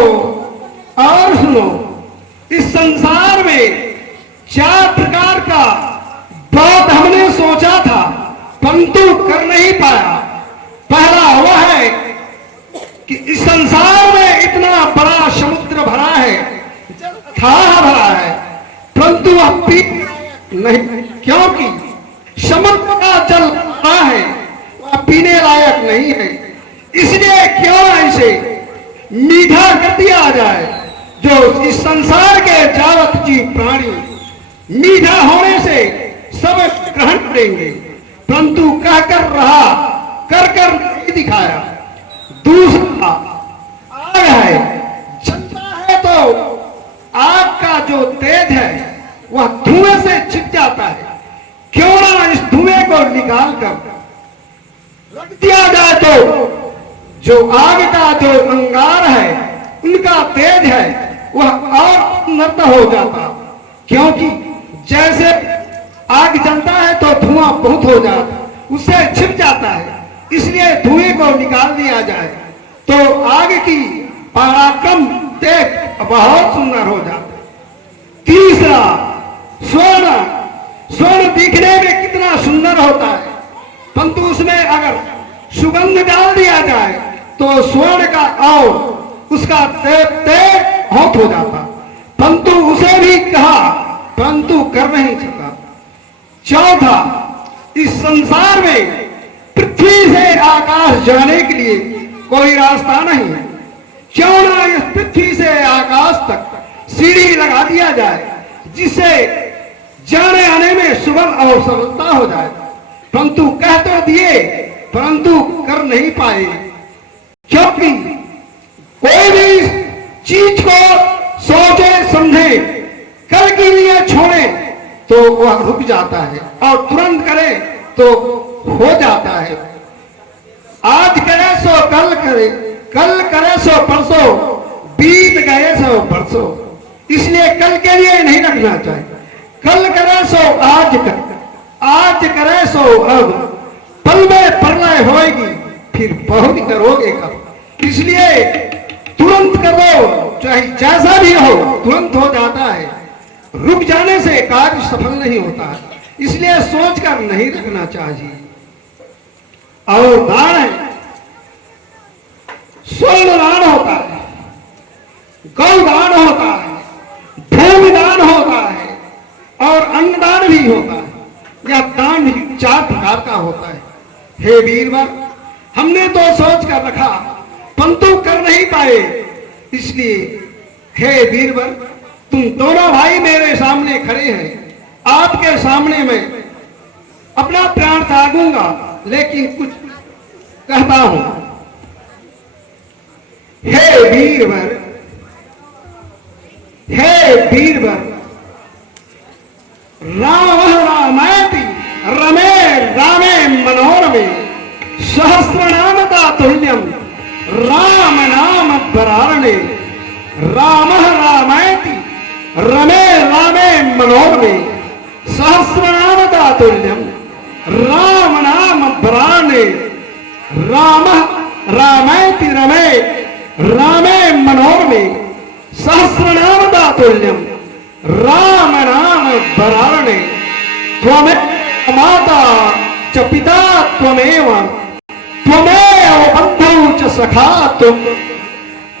और सुनो। इस संसार में 4 प्रकार का व्रत हमने सोचा था परंतु कर नहीं पाया। पहला वह है कि इस संसार में इतना बड़ा समुद्र भरा है, थाह भरा है, परंतु वह पी नहीं, क्योंकि समुद्र का जल भरा है, वह पीने लायक नहीं है। इसलिए क्यों ऐसे मीठा कर दिया जाए जो इस संसार के जावत जीव प्राणी मीठा होने से सब ग्रहण करेंगे, परंतु कहकर रहा, कर कर नहीं दिखाया। दूसरा आग है, जलता है तो आग का जो तेज है वह धुएं से छिप जाता है। क्यों ना इस धुएं को निकाल कर रख दिया जाए तो जो आग का जो अंगार है उनका तेज है वह और उन्नत हो जाता, क्योंकि जैसे आग जलता है तो धुआं बहुत हो जाता, उससे छिप जाता है। इसलिए धुएं को निकाल दिया जाए तो आग की पराक्रम तेज बहुत सुंदर हो जाता। तीसरा स्वर्ण, स्वर्ण दिखने में कितना सुंदर होता है, परंतु उसमें अगर सुगंध डाल दिया जाए तो स्वर्ण का और उसका तेज बहुत हो जाता, परंतु उसे भी कहा परंतु कर नहीं सका। चौथा, इस संसार में पृथ्वी से आकाश जाने के लिए कोई रास्ता नहीं है। क्यों ना इस पृथ्वी से आकाश तक सीढ़ी लगा दिया जाए जिससे जाने आने में सुगम और सरलता हो जाए। परंतु कह तो दिए परंतु कर नहीं पाए, क्योंकि कोई भी चीज को सोचे समझे कल के लिए छोड़े तो वह रुक जाता है और तुरंत करे तो हो जाता है। आज करे सो कल करे, कल करे सो परसों, बीत गए सो परसों। इसलिए कल के लिए नहीं रखना चाहिए। कल करे सो आज कर, आज करे सो अब, पल में प्रलय होएगी फिर बहुत करोगे कब। इसलिए तुरंत करो, चाहे जैसा भी हो तुरंत हो जाता है। रुक जाने से कार्य सफल नहीं होता है, इसलिए सोचकर नहीं रखना चाहिए। और दान है, स्वर्ण दान होता है, गौ दान होता है, भूमि दान होता है और अन्नदान भी होता है। यह दान भी 4 प्रकार का होता है। हे वीरवर, हमने तो सोच कर रखा परंतु कर नहीं पाए, इसलिए हे वीरवर, तुम दोनों भाई मेरे सामने खड़े हैं, आपके सामने मैं अपना प्राण त्यागूंगा, लेकिन कुछ कहता हूं। हे वीरवर, हे वीरवर, राम रामेति रमे रामे मनोरमे सहस्रनामता तुल्यम राम नाम वराणे। राम रामेति रमे रामे मनोरमे सहस्रनामता तुल्यम राम नाम वराणे। राम रामेति रमे रामे मनोरमे सहस्रनामता तुल्यम राम नाम वराणे। त्वमेव माता च पिता त्वमेव, त्वमेव बन्धुः च सखा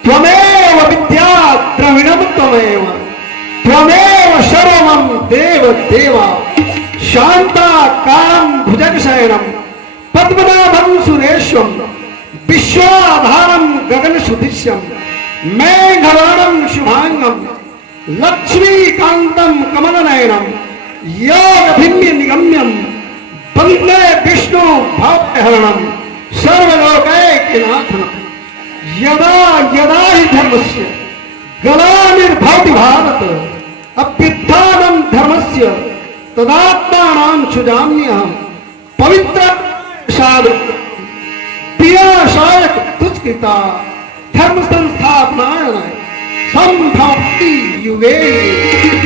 त्वमेव विद्या द्रविणं त्वमेव, त्वमेव सर्वं देव देवा। शान्ताकारं भुजगशयनं पद्मनाभं सुरेशं विश्वाधारं गगनसदृशं मेघवर्णं शुभांगं लक्ष्मीकान्तं कमलनयनं योगभिन्न निगम्यं वन्दे विष्णु भवहरणं सर्वलोकैकनाथं। यदा यदा हि धर्मस्य ग्लानिर्भवति भारत अभ्युत्थानं धर्मस्य तदात्मानं सृजाम्यहं। पवित्र साधु प्रियाशायक दुष्कृता धर्म संस्थापनाय संभवति युगे।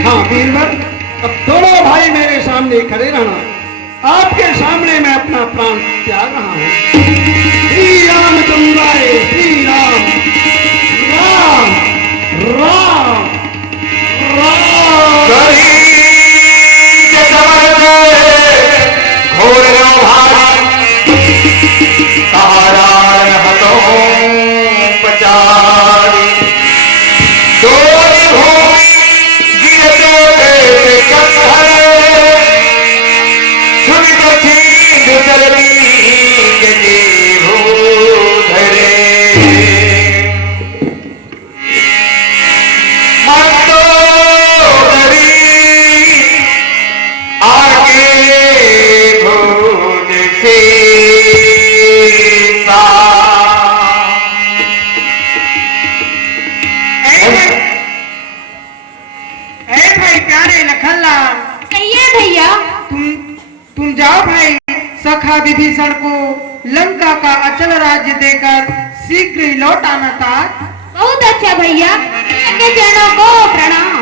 हाँ वीरवर, अब दोनों भाई मेरे सामने खड़े रहना, आपके सामने मैं अपना प्राण त्याग रहा हूं। श्री रामचंद्राय श्री राम राम। भैया? तुम जाओ भाई, सखा विभीषण को लंका का अचल राज्य देकर शीघ्र ही लौट आना था। बहुत अच्छा भैया, आपके चरणों को प्रणाम।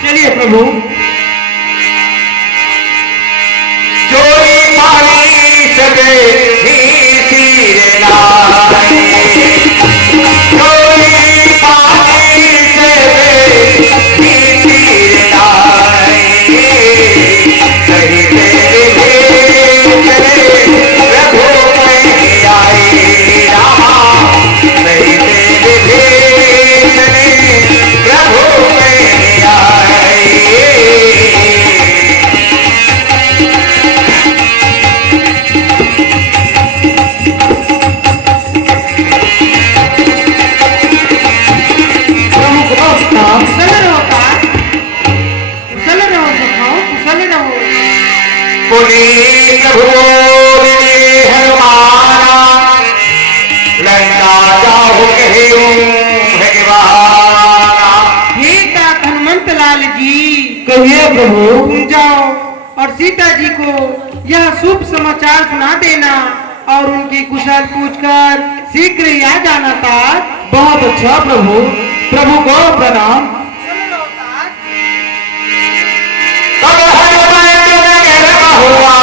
चलिए प्रभु। जोड़ी पानी सगे ही सिर लाए, जोड़ी पानी सगे ही सिर लाए, कहीं तेरे चले प्रभु में आए रामा, कहीं तेरे चले प्रभु में आए। पुनीत भुवोरिणी हनुमाना, लंका जाहु कहिऊं भगवाना। ठीक है हनुमंत लाल जी, कहिए प्रभु। तुम जाओ और सीता जी को यह शुभ समाचार सुना देना और उनकी कुशल पूछकर शीघ्र ही आ जाना था। बहुत अच्छा प्रभु, प्रभु को प्रणाम। तब हनुमंत नगर बहुआ,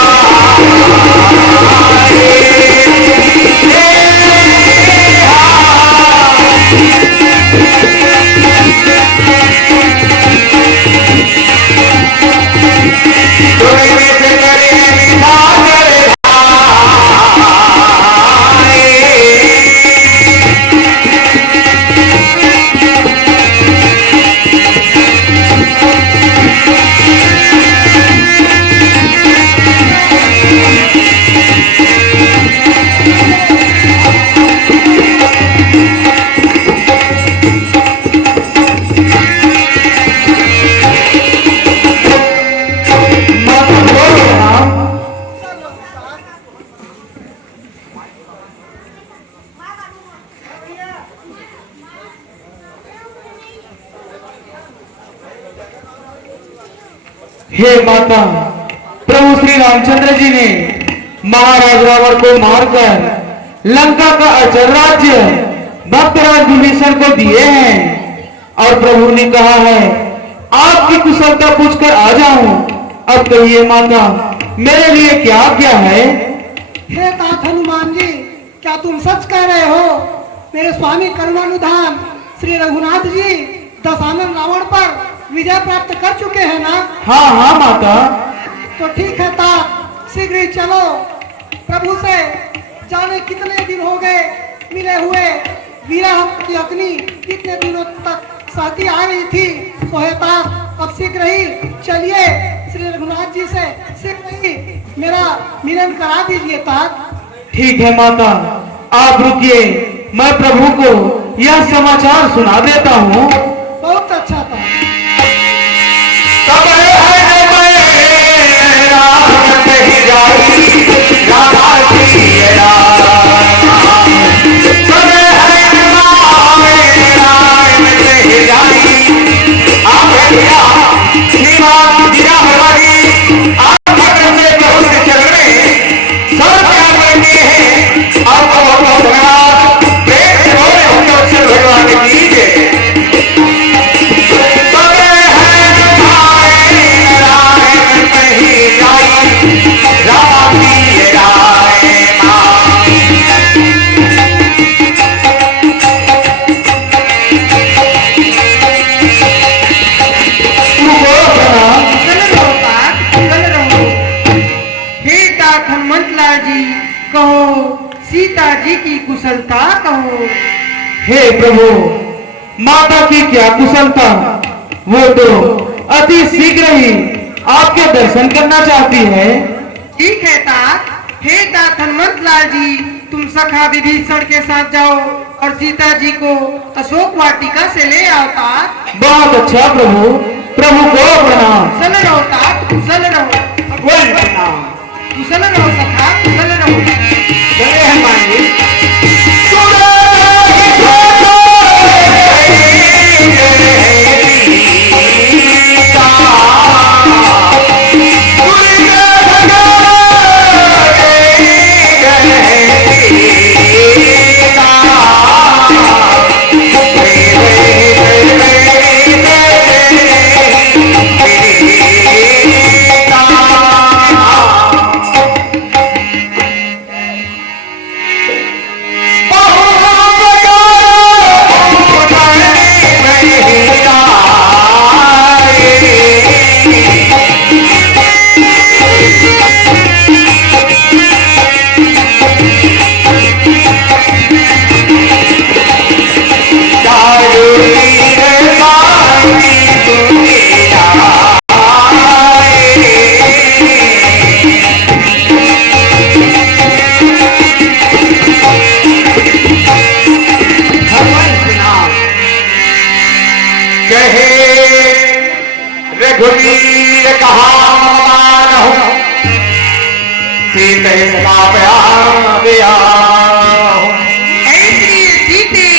हे माता, प्रभु श्री रामचंद्र जी ने महाराज रावण को मारकर लंका का अचल राज्य भक्तराज विभीषण को दिए हैं और प्रभु ने कहा है आपकी कुशलता पूछकर आ जाऊं। अब कहिए माता, मेरे लिए क्या क्या है? हे तात हनुमान जी, क्या तुम सच कह रहे हो? मेरे स्वामी करुणानुधान श्री रघुनाथ जी दशानन रावण पर विजय प्राप्त कर चुके हैं ना? हाँ हाँ माता। तो ठीक है तात, शीघ्र ही चलो। प्रभु से जाने कितने दिन हो गए मिले हुए, विरह की अग्नि कितने दिनों तक सहती आ रही थी। तो है तात, अब शीघ्र ही चलिए श्री रघुनाथ जी से शीघ्र ही मेरा मिलन करा दीजिए तात। ठीक है माता, आप रुकिए, मैं प्रभु को यह समाचार सुना देता हूँ। बहुत अच्छा था। तब है मैं राम कही जाई, राधा जी राम। तब है मैं राम कही जाई, आप भैया सीमा गिरा हमारी आप से बहुत चल रहे सब क्या बनते हैं। अब भगवान प्रेम से बोले होकर भगवान की जय। कहो सीता जी की कुशलता कहो। हे प्रभु, माता की क्या कुशलता, वो तो अति शीघ्र ही आपके दर्शन करना चाहती है। ठीक है तात। हे तात हनुमंत लाल जी, तुम सखा विभीषण के साथ जाओ और सीता जी को अशोक वाटिका से ले आओ तात। बहुत अच्छा प्रभु, प्रभु को प्रणाम। चल रहो तात, चल रहो। कुशल रहो सखा, कुशल रहो। चले हनुमान जी। रघुवीर कहा मानहु, सीते सीते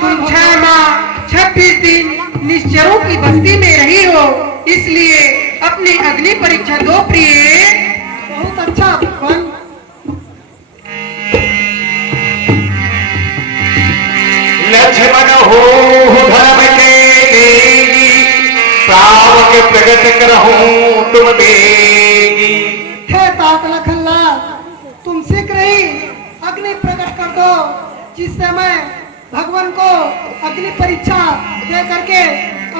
तुम 6 माह 26 दिन निश्चरों की बस्ती में रही हो, इसलिए अपनी अग्नि परीक्षा दो प्रिय। बहुत अच्छा भगवान। लक्ष्मण हो धर्म के देगी, प्राण के प्रगट करहूं तुम देगी। हे तात लखनलाल, तुम शीघ्र ही अग्नि प्रकट कर दो, जिससे मैं भगवान को अग्नि परीक्षा दे करके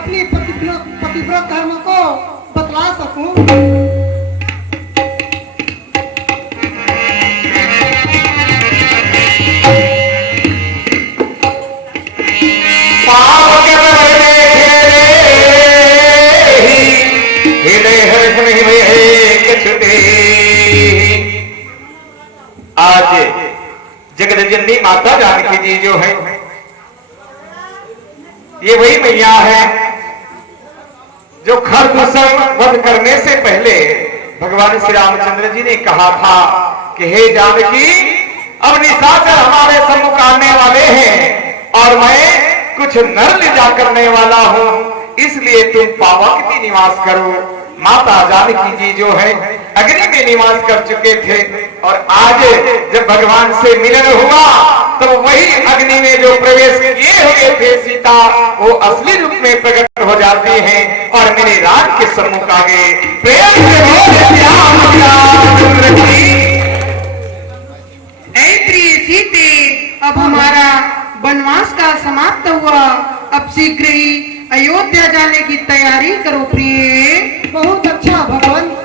अपनी पतिव्रत धर्म को बतला सकूं। पाप के बदले हृदय हर्ष नहीं हुए। आज जगत जननी माता जानकी जी जो है, ये वही मैया है जो खरदूषण वध करने से पहले भगवान श्री रामचंद्र जी ने कहा था कि हे जानकी, अब निशाचर हमारे सम्मुख आने वाले हैं और मैं कुछ नर ले जा करने वाला हूं, इसलिए तुम पावक में निवास करो। माता जानकी जी जो है अग्नि में निवास कर चुके थे और आज जब भगवान से मिलन हुआ तो वही अग्नि में जो प्रवेश किए हुए थे सीता, वो असली रूप में प्रकट हो जाती हैं और मेरे राज के सम्मुख आ गए। प्रेम से बोले श्याम रामचंद्र की। ऐ प्रिय सीते, शीघ्र ही अयोध्या जाने की तैयारी करो प्रिय। बहुत अच्छा भगवान।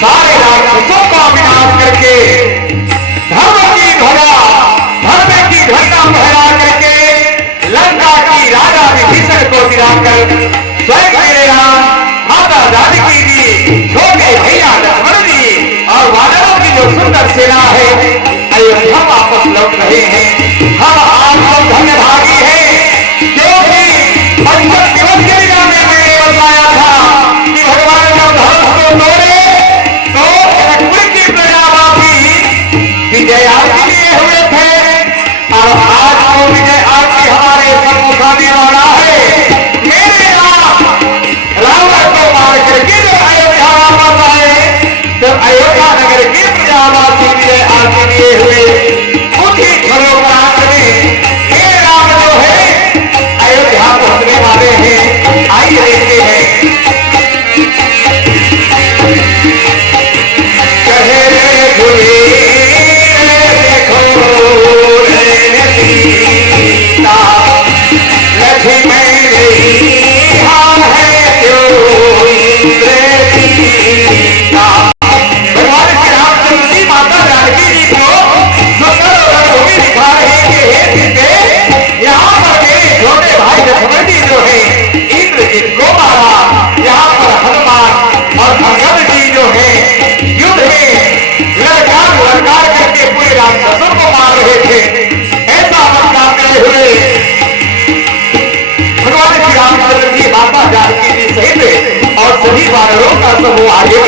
सारे राक्षसों का विनाश करके धर्म की ध्वजा, धर्म की झंडा फहरा करके लंका की राजा विभीषण को गिराकर स्वयं मेरे राम, माता जानकी जी, छोटे भैया लक्ष्मण जी और वानरों की जो सुंदर सेना है अयोध्या वापस लौट रहे हैं। हम आज लोग धन्यभागी हैं क्योंकि 55 दिवस के लिए मैंने बताया था कि भगवान जब धर्म को तोड़े तो लक्ष्मण की प्रजावासी विजय आरती लिए हुए थे और आज वो विजय आरती हमारे सम्मुख आने वाला है। मेरे रावण को मार करके जो अयोध्या वापस आए तो अयोध्या नगर की प्रजावासी विजय आरती लिए हुए उनकी घरों में हे राम जो है अयोध्या पहुंचने वाले हैं। आइए देखते हैं। और सभी वानरों का समूह आगे